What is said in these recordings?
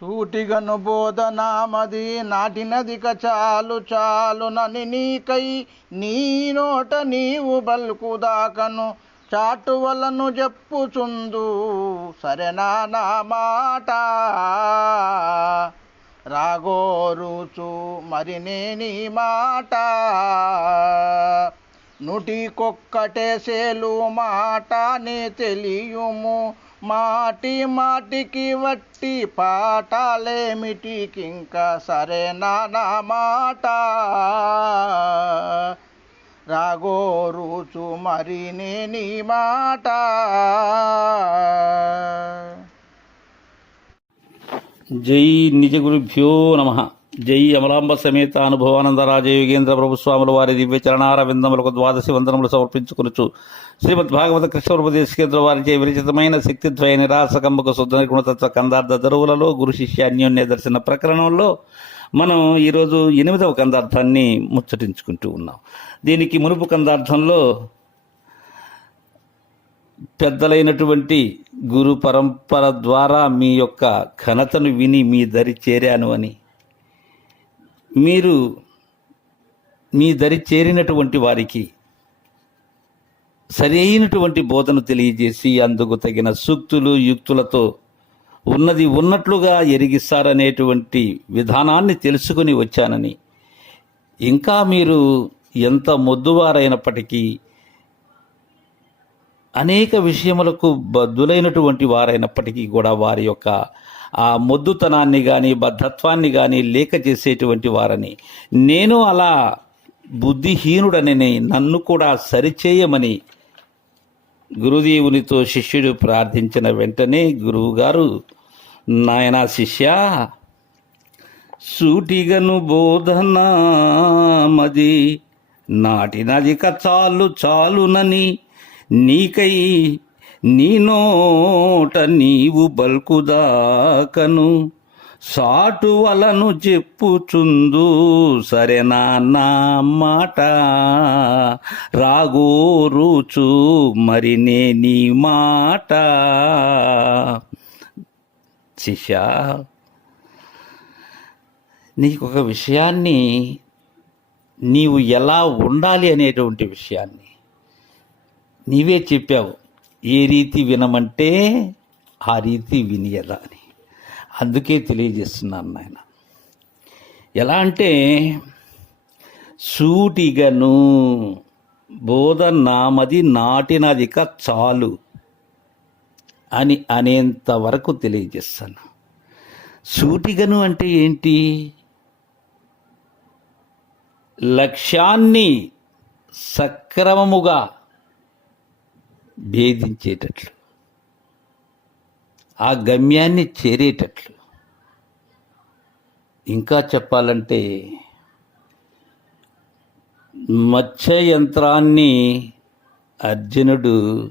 సూటిగను బోధనామది నాటినదిక చాలు చాలునని నీకై నీ నోట నీవు బల్కుదాకను. చాటువలను చెప్పుచుందు సరేనా నా మాట. రాగోరుచు మరి నేని మాట. నుటికొక్కటే సేలు మాట నే తెలియుము. మాటి మాటికి వట్టి పాఠాలేమిటికింక సరేనా నా మాట. రాగోరుచు మరి నేని మాట. జై నిజ గురుభ్యో నమ. జై అమలాంబ సమేత అనుభవానందరాజ యోగేంద్ర ప్రభు స్వాముల వారి దివ్య చరణారవిందములకు ద్వాదశి వందనములు సమర్పించుకొనుచు. శ్రీమద్ భాగవత కృష్ణోపదేశ కేంద్ర వారిచే విరచితమైన శక్తిద్వయ నిరాసకంబకు శుద్ధ నిగుణతత్వ కందార్థ దరువులలో గురు శిష్య అన్యోన్య దర్శన ప్రకరణంలో మనం ఈరోజు ఎనిమిదవ కందార్థాన్ని ముచ్చటించుకుంటూ ఉన్నాం. దీనికి మునుపు కందార్థంలో పెద్దలైనటువంటి గురు పరంపర ద్వారా మీ యొక్క ఘనతను విని మీ దరి చేరాను అని మీరు మీ దరి చేరినటువంటి వారికి సరి అయినటువంటి బోధన తెలియజేసి అందుకు తగిన సూక్తులు యుక్తులతో ఉన్నది ఉన్నట్లుగా ఎరిగిస్తారనేటువంటి విధానాన్ని తెలుసుకుని వచ్చానని. ఇంకా మీరు ఎంత మొద్దువారైనప్పటికీ అనేక విషయములకు బద్దులైనటువంటి వారైనప్పటికీ కూడా వారి యొక్క ఆ మొద్దుతనాన్ని కానీ బద్ధత్వాన్ని కానీ లేక చేసేటువంటి వారని. నేను అలా బుద్ధిహీనుడనని నన్ను కూడా సరిచేయమని గురుదేవునితో శిష్యుడు ప్రార్థించిన వెంటనే గురువుగారు నాయనా శిష్య సూటిగను బోధన మది నాటినది చాలు చాలునని నీకై నీ నోట నీవు బల్కుదాకను సాటు వలను చెప్పుచుందు సరేనా నా మాట రాగోరుచు మరి నే నీ మాట. శిష్య నీకు ఒక విషయాన్ని నీవు ఎలా ఉండాలి అనేటువంటి విషయాన్ని నీవే చెప్పావు. ఏ రీతి వినమంటే ఆ రీతి వినియదా అని. అందుకే తెలియజేస్తున్నాను నాయన. ఎలా అంటే సూటిగను బోధ నామది నాటినదిక చాలు అని అనేంత వరకు తెలియజేస్తాను. సూటిగను అంటే ఏంటి? లక్ష్యాన్ని సక్రమముగా భేదించేటట్లు. ఆ గమ్యాన్ని చేరేటట్లు. ఇంకా చెప్పాలంటే మత్స్య యంత్రాన్ని అర్జునుడు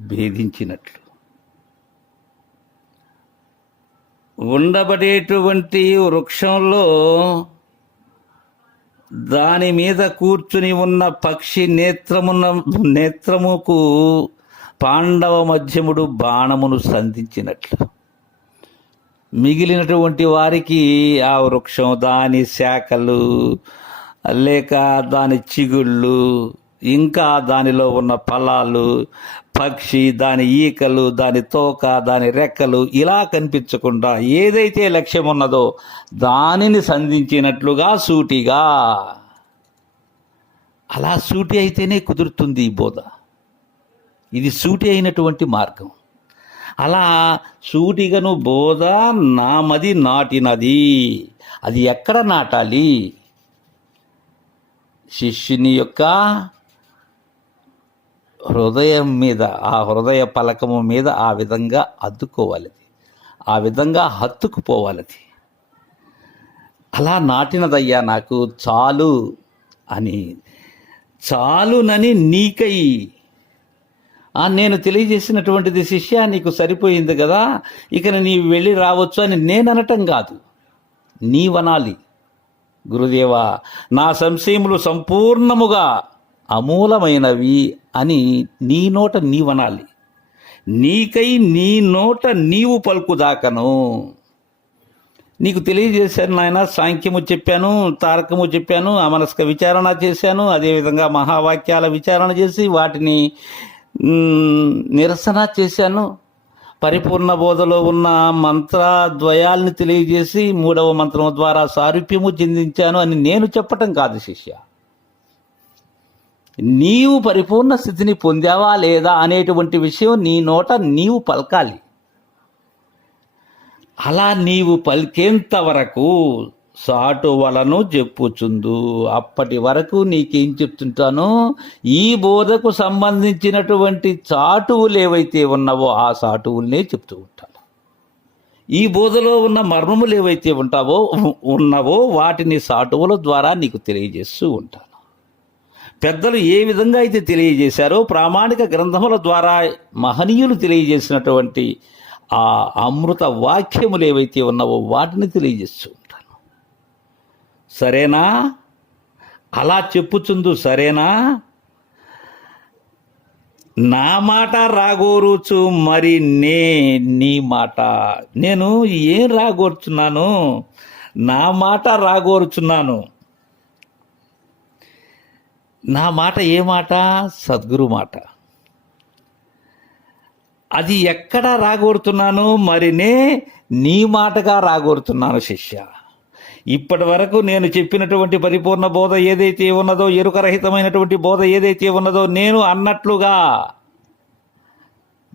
భేదించినట్లు. ఉండబడేటువంటి వృక్షంలో దాని మీద కూర్చుని ఉన్న పక్షి నేత్రమున నేత్రముకు పాండవ మధ్యముడు బాణమును సంధించినట్లు. మిగిలినటువంటి వారికి ఆ వృక్షం దాని శాఖలు లేక దాని చిగుళ్ళు ఇంకా దానిలో ఉన్న ఫలాలు పక్షి దాని ఈకలు దాని తోక దాని రెక్కలు ఇలా కనిపించకుండా ఏదైతే లక్ష్యం ఉన్నదో దానిని సంధించినట్లుగా సూటిగా. అలా సూటి అయితేనే కుదురుతుంది ఈ బోధ. ఇది సూటి అయినటువంటి మార్గం. అలా సూటిగను బోధ నామది నాటినది. అది ఎక్కడ నాటాలి? శిష్యుని యొక్క హృదయం మీద ఆ హృదయ పలకము మీద ఆ విధంగా అద్దుకోవాలి ఆ విధంగా హత్తుకుపోవాలది. అలా నాటినదయ్యా నాకు చాలు అని. చాలునని నీకై. నేను తెలియజేసినటువంటిది శిష్య నీకు సరిపోయింది కదా ఇక నీవు వెళ్ళి రావచ్చు అని నేను అనటం కాదు. నీవనాలి. గురుదేవా నా సంశయములు సంపూర్ణముగా అమూలమైనవి అని నీ నోట నీవనాలి. నీకై నీ నోట నీవు పలుకుదాకను. నీకు తెలియజేశాను నాయన సాంఖ్యము చెప్పాను తారకము చెప్పాను అమనస్క విచారణ చేశాను అదేవిధంగా మహావాక్యాల విచారణ చేసి వాటిని నిరసన చేశాను. పరిపూర్ణ బోధలో ఉన్న మంత్రద్వయాల్ని తెలియజేసి మూడవ మంత్రం ద్వారా సారూప్యము చెందించాను అని నేను చెప్పటం కాదు శిష్య. నీవు పరిపూర్ణ స్థితిని పొందావా లేదా అనేటువంటి విషయం నీ నోట నీవు పలకాలి. అలా నీవు పలికేంత వరకు సాటు వలను చెప్పుచుందు. అప్పటి వరకు నీకేం చెప్తుంటాను ఈ బోధకు సంబంధించినటువంటి చాటువులు ఏవైతే ఉన్నావో ఆ చాటువులనే చెప్తూ ఉంటాను. ఈ బోధలో ఉన్న మర్మములు ఏవైతే ఉంటావో ఉన్నవో వాటిని సాటువుల ద్వారా నీకు తెలియజేస్తూ ఉంటాను. పెద్దలు ఏ విధంగా అయితే తెలియజేశారో ప్రామాణిక గ్రంథముల ద్వారా మహనీయులు తెలియజేసినటువంటి ఆ అమృత వాక్యములు ఏవైతే ఉన్నావో వాటిని తెలియజేస్తూ ఉంటాను. సరేనా? అలా చెప్పుచుందు సరేనా? నా మాట రాగోరుచు మరి నే నీ మాట. నేను ఏం రాగోరుచున్నాను? నా మాట రాగోరుచున్నాను. నా మాట ఏ మాట? సద్గురు మాట. అది ఎక్కడ రాగోరుతున్నాను మరినే నీ మాటగా రాగోరుతున్నాను శిష్య. ఇప్పటి వరకు నేను చెప్పినటువంటి పరిపూర్ణ బోధ ఏదైతే ఉన్నదో ఎరుకరహితమైనటువంటి బోధ ఏదైతే ఉన్నదో నేను అన్నట్లుగా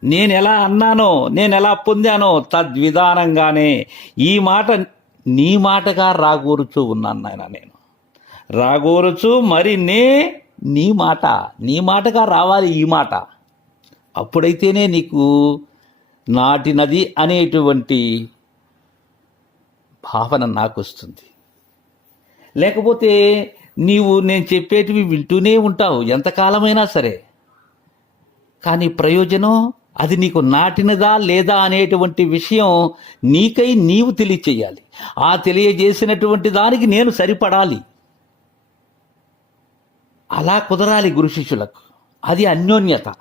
నేను ఎలా అన్నానో నేను ఎలా పొందానో తద్విధానంగానే ఈ మాట నీ మాటగా రాగోరుచూ ఉన్నాను నాయన నేను. రాగోరుచు మరి నీ మాట నీ మాటగా రావాలి ఈ మాట. అప్పుడైతేనే నీకు నాటినది అనేటువంటి భావన నాకు వస్తుంది లేకపోతే నీవు నేను చెప్పేటివి వింటూనే ఉంటావు ఎంతకాలమైనా సరే. కానీ ప్రయోజనం అది నీకు నాటినదా లేదా అనేటువంటి విషయం నీకై నీవు తెలియచేయాలి. ఆ తెలియజేసినటువంటి దానికి నేను సరిపడాలి. అలా కుదరాలి గురు శిష్యులకు. అది అన్యోన్యత.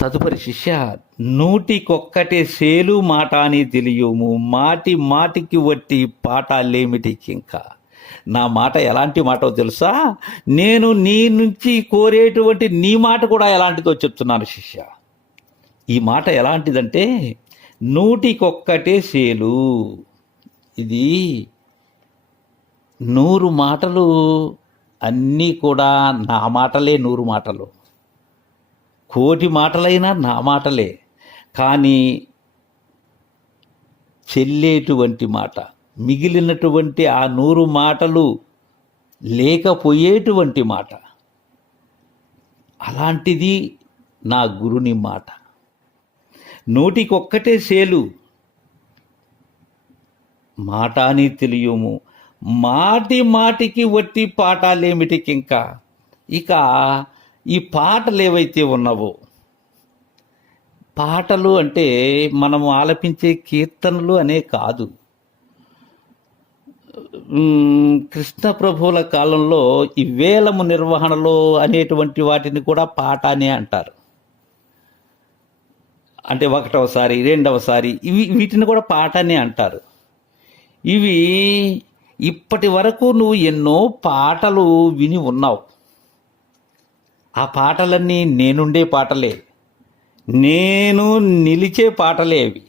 తదుపరి శిష్య నూటికొక్కటే సేలు మాట అని తెలియము మాటి మాటికి వట్టి పాఠాలేమిటికి ఇంకా నా మాట ఎలాంటి మాటో తెలుసా? నేను నీ నుంచి కోరేటువంటి నీ మాట కూడా ఎలాంటిదో చెప్తున్నాను శిష్య. ఈ మాట ఎలాంటిదంటే నూటికొక్కటే సేలు. ఇది నూరు మాటలు అన్నీ కూడా నా మాటలే నూరు మాటలు. కోటి మాటలైనా నా మాటలే. కానీ చెల్లేటువంటి మాట మిగిలినటువంటి ఆ నూరు మాటలు లేకపోయేటువంటి మాట అలాంటిది నా గురుని మాట. నోటికొక్కటే సేలు. మాట అని తెలియము. మాటి మాటికి వట్టి పాఠాలేమిటికింకా ఇక ఈ పాటలు ఏవైతే ఉన్నావో పాటలు అంటే మనము ఆలపించే కీర్తనలు అనే కాదు. కృష్ణ ప్రభువుల కాలంలో ఈ వేలము నిర్వహణలో అనేటువంటి వాటిని కూడా పాట అనే అంటారు. అంటే ఒకటవసారి రెండవసారి ఇవి వీటిని కూడా పాట అనే అంటారు. ఇవి ఇప్పటి వరకు నువ్వు ఎన్నో పాటలు విని ఉన్నావు. ఆ పాటలన్నీ నేనుండే పాటలే. నేను నిలిచే పాటలే అవి.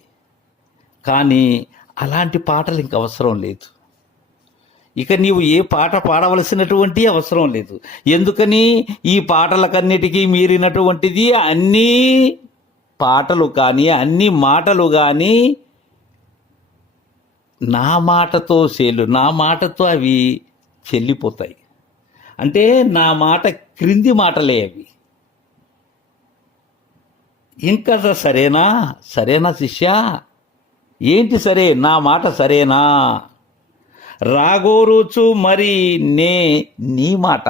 కానీ అలాంటి పాటలు ఇంక అవసరం లేదు. ఇక నీవు ఏ పాట పాడవలసినటువంటి అవసరం లేదు. ఎందుకని? ఈ పాటలకన్నిటికీ మీరినటువంటిది అన్నీ పాటలు కానీ అన్ని మాటలు కానీ నా మాటతో సేలు నా మాటతో అవి చెల్లిపోతాయి. అంటే నా మాట క్రింది మాటలే అవి. ఇంకా సరేనా? సరేనా శిష్య? ఏంటి సరే? నా మాట సరేనా? రాగోరుచు మరి నే నీ మాట.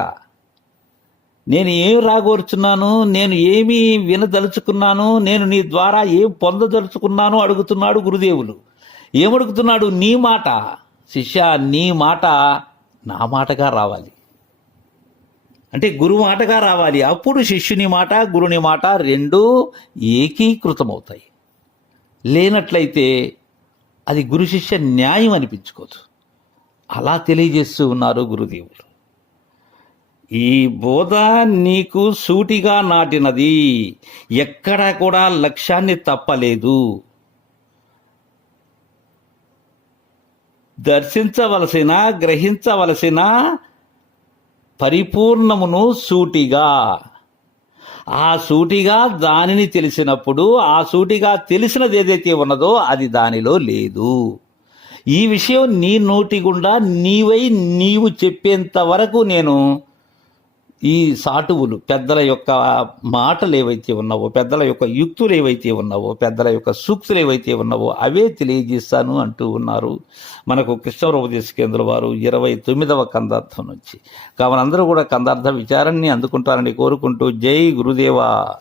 నేను ఏం రాగోరుచున్నాను? నేను ఏమి వినదలుచుకున్నాను? నేను నీ ద్వారా ఏం పొందదలుచుకున్నాను? అడుగుతున్నాడు గురుదేవులు. ఏమడుగుతున్నాడు? నీ మాట. శిష్య నీ మాట నా మాటగా రావాలి. అంటే గురు మాటగా రావాలి. అప్పుడు శిష్యుని మాట గురుని మాట రెండూ ఏకీకృతమవుతాయి. లేనట్లయితే అది గురు శిష్య న్యాయం అనిపించుకోదు. అలా తెలియజేస్తూ ఉన్నారు గురుదేవులు. ఈ బోధ నీకు సూటిగా నాటినది. ఎక్కడా కూడా లక్ష్యాన్ని తప్పలేదు. దర్శించవలసిన గ్రహించవలసిన పరిపూర్ణమును సూటిగా. ఆ సూటిగా దానిని తెలిసినప్పుడు ఆ సూటిగా తెలిసినది ఏదైతే ఉన్నదో అది దానిలో లేదు. ఈ విషయం నీ నోటి గుండా నీవై నీవు చెప్పేంత వరకు నేను ఈ సాటువులు పెద్దల యొక్క మాటలు ఏవైతే ఉన్నావో పెద్దల యొక్క యుక్తులు ఏవైతే ఉన్నావో పెద్దల యొక్క సూక్తులు ఏవైతే ఉన్నావో అవే తెలియజేస్తాను అంటూ ఉన్నారు మనకు కృష్ణోపదేశ కేంద్ర వారు ఇరవై తొమ్మిదవ కందార్థం నుంచి. కావున అందరూ కూడా కందార్థ విచారాన్ని అందుకుంటారని కోరుకుంటూ జై గురుదేవా.